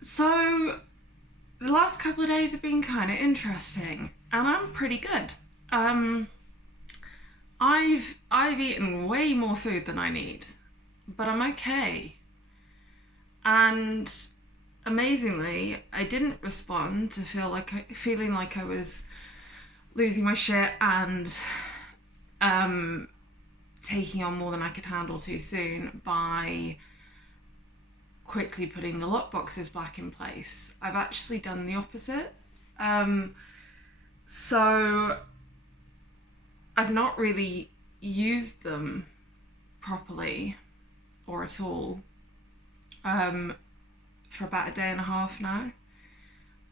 So the last couple of days have been kind of interesting, and I'm pretty good. Um, I've eaten way more food than I need, but I'm okay. And amazingly, I didn't respond to feeling like I was losing my shit and um, taking on more than I could handle too soon by quickly putting the lockboxes back in place. I've actually done the opposite. Um, so I've not really used them properly or at all um, for about a day and a half now.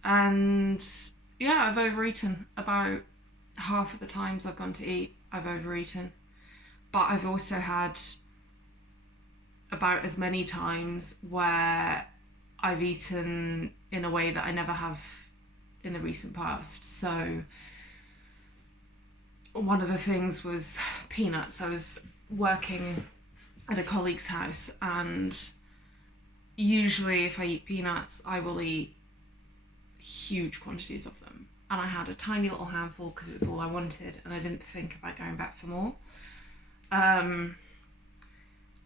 And yeah, I've overeaten. About half of the times I've gone to eat, I've overeaten. But I've also had about as many times where I've eaten in a way that I never have in the recent past. So one of the things was peanuts. I was working at a colleague's house, and usually if I eat peanuts, I will eat huge quantities of them. And I had a tiny little handful because it's all I wanted, and I didn't think about going back for more.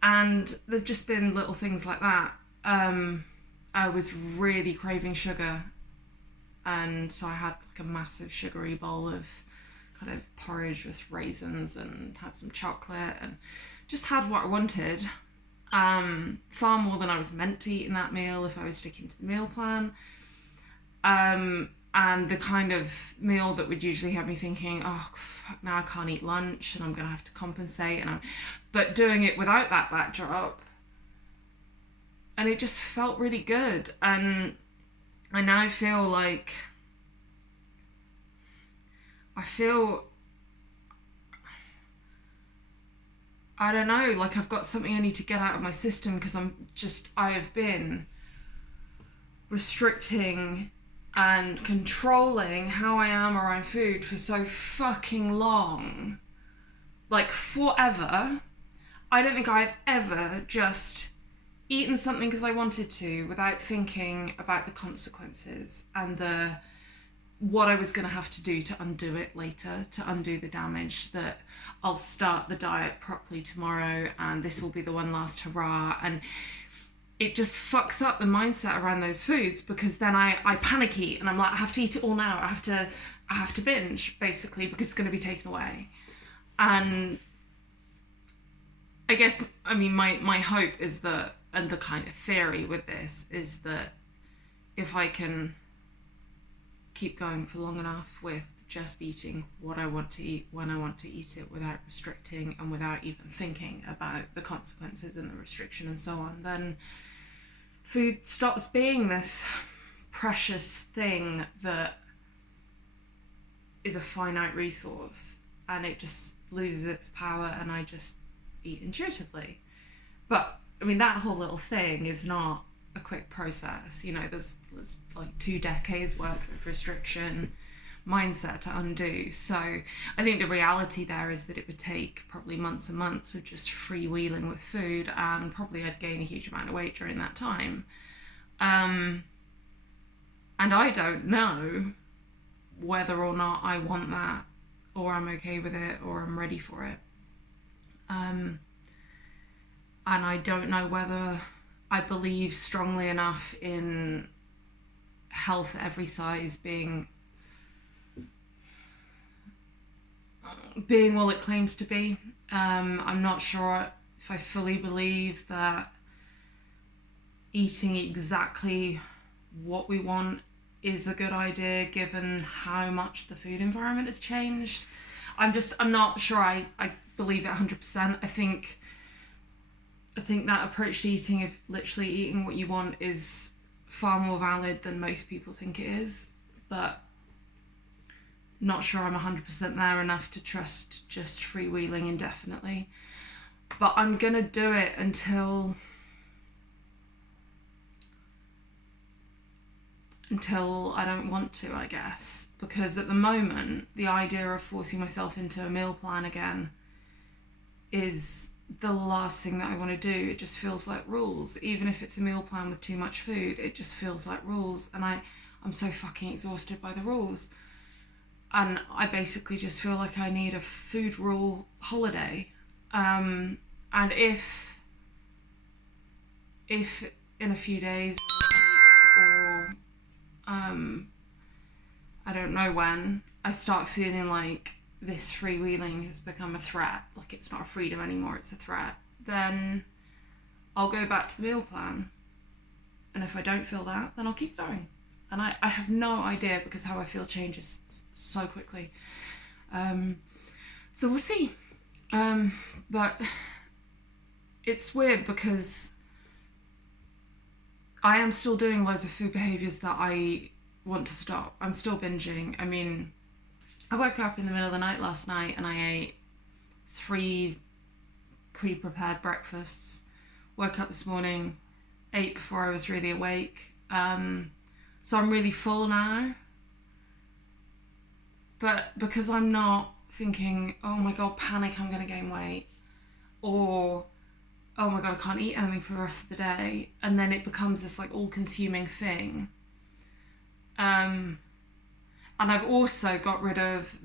And there've just been little things like that. I was really craving sugar, and so I had like a massive sugary bowl of kind of porridge with raisins and had some chocolate and just had what I wanted. Far more than I was meant to eat in that meal if I was sticking to the meal plan. And the kind of meal that would usually have me thinking, oh, fuck, now I can't eat lunch and I'm going to have to compensate. But doing it without that backdrop, and it just felt really good. And I now feel like, I don't know, like I've got something I need to get out of my system because I have been restricting and controlling how I am around food for so fucking long. Like forever. I don't think I've ever just eaten something because I wanted to without thinking about the consequences and what I was going to have to do to undo it later, to undo the damage, that I'll start the diet properly tomorrow and this will be the one last hurrah. And it just fucks up the mindset around those foods, because then I panic eat and I'm like, I have to eat it all now. I have to binge, basically, because it's going to be taken away. And I guess, I mean, my hope is that, and the kind of theory with this is that if I can keep going for long enough with just eating what I want to eat when I want to eat it without restricting and without even thinking about the consequences and the restriction and so on, then food stops being this precious thing that is a finite resource, and it just loses its power and I just eat intuitively. But I mean, that whole little thing is not a quick process. You know, there's like 2 decades worth of restriction mindset to undo. So I think the reality there is that it would take probably months and months of just freewheeling with food, and probably I'd gain a huge amount of weight during that time. And I don't know whether or not I want that, or I'm okay with it, or I'm ready for it. And I don't know whether I believe strongly enough in health at every size being all it claims to be. I'm not sure if I fully believe that eating exactly what we want is a good idea given how much the food environment has changed. I'm not sure I believe it 100%. I think that approach to eating, of literally eating what you want, is far more valid than most people think it is. But not sure I'm 100% there enough to trust just freewheeling indefinitely. But I'm gonna do it until I don't want to, I guess. Because at the moment, the idea of forcing myself into a meal plan again is the last thing that I want to do. It just feels like rules. Even if it's a meal plan with too much food, it just feels like rules. And I'm so fucking exhausted by the rules. And I basically just feel like I need a food rule holiday. And if in a few days or I don't know when, I start feeling like this freewheeling has become a threat, like it's not a freedom anymore, it's a threat, then I'll go back to the meal plan. And if I don't feel that, then I'll keep going. And I have no idea, because how I feel changes so quickly. So we'll see. But it's weird because I am still doing loads of food behaviours that I want to stop. I'm still binging. I mean, I woke up in the middle of the night last night and I ate 3 pre-prepared breakfasts. Woke up this morning, ate before I was really awake. So I'm really full now. But because I'm not thinking, oh my God, panic, I'm going to gain weight, or oh my God, I can't eat anything for the rest of the day, and then it becomes this like all-consuming thing. And I've also got rid of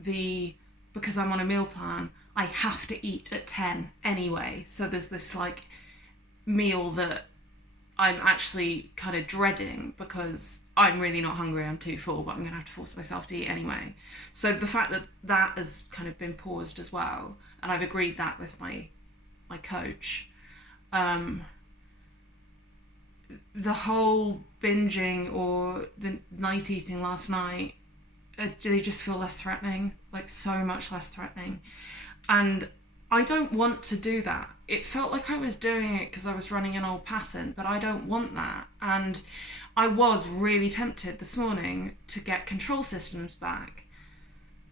because I'm on a meal plan, I have to eat at 10 anyway. So there's this like meal that I'm actually kind of dreading because I'm really not hungry, I'm too full, but I'm going to have to force myself to eat anyway. So the fact that that has kind of been paused as well, and I've agreed that with my coach, the whole binging or the night eating last night, they just feel less threatening, like so much less threatening. And I don't want to do that. It felt like I was doing it because I was running an old pattern, but I don't want that. And I was really tempted this morning to get control systems back.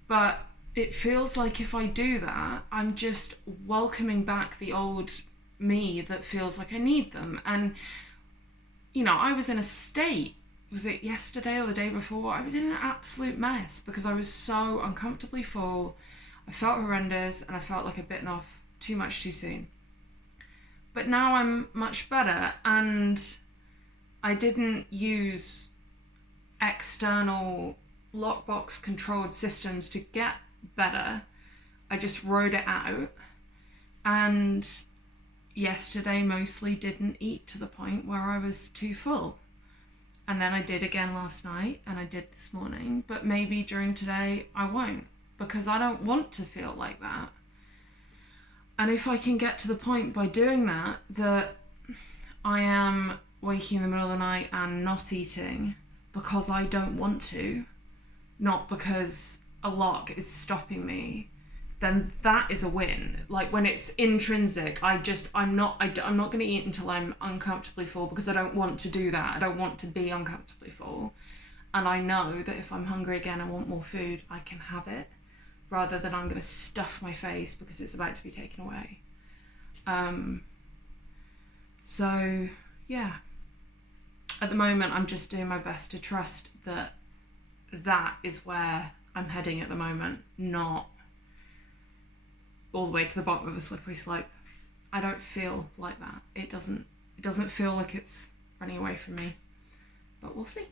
But it feels like if I do that, I'm just welcoming back the old me that feels like I need them. And, you know, I was in a state, was it yesterday or the day before? I was in an absolute mess because I was so uncomfortably full. I felt horrendous and I felt like I'd bitten off too much too soon. But now I'm much better, and I didn't use external lockbox controlled systems to get better. I just rode it out, and yesterday mostly didn't eat to the point where I was too full. And then I did again last night and I did this morning, but maybe during today I won't, because I don't want to feel like that. And if I can get to the point by doing that I am waking in the middle of the night and not eating because I don't want to, not because a lock is stopping me, then that is a win. Like when it's intrinsic, I'm not going to eat until I'm uncomfortably full because I don't want to do that. I don't want to be uncomfortably full. And I know that if I'm hungry again and want more food, I can have it, rather than I'm going to stuff my face because it's about to be taken away. So yeah, at the moment I'm just doing my best to trust that is where I'm heading at the moment, not all the way to the bottom of a slippery slope. I don't feel like that. It doesn't feel like it's running away from me, but we'll see.